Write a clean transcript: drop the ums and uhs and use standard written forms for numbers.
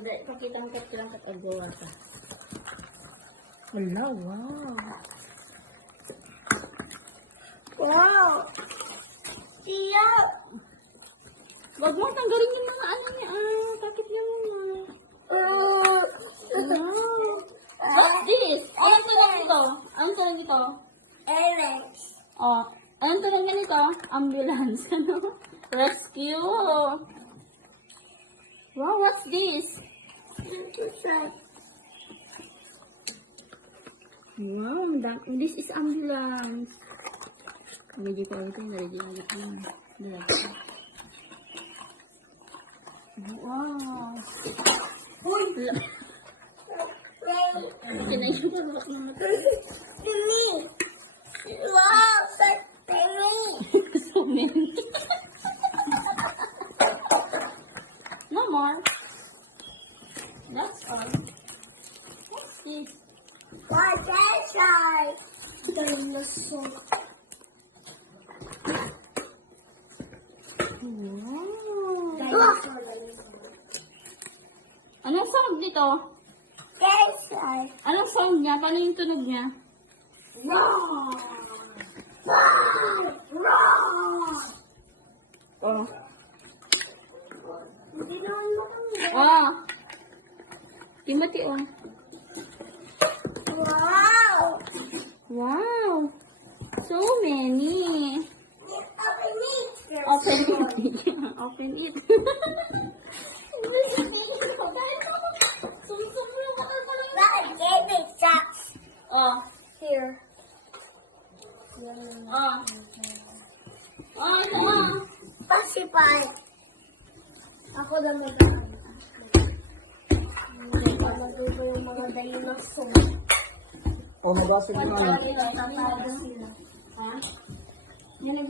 Pakita mo kat lang kat agawa ka. Wala, wow. Wow! Tiya! Wag mo tanggalin yung mga ano niya. Takip niya mo. Wow. What's this? Anong tunog ito? Anong tunog ito? Alex. Oh, anong tunog niya nito? Ambulance. Ano? Rescue. Wow, what's this? Wow, this is ambulance. Medyo ko ito, medyo ko. Wow. Uy! Kinayin ko ba naman? Timi! Wow! Timi! So many. No more. That's all. What's this? What's inside? Dinosaur. Wow. Anong sound dito? Inside. Anong sound niya? Paano yung tunog niya? Roar! Roar! Roar! Oh. Hindi naman makangga. Ah. Timothy, oh. Wow! Wow. So many. Open it. Open it. Open it. Bakit gaming socks? Oh. Here. Oh. Oh, ito ah. Pasipal. Ako na mag-ubo yung mga dinosaur. O, magasig naman. Ha? Yan ang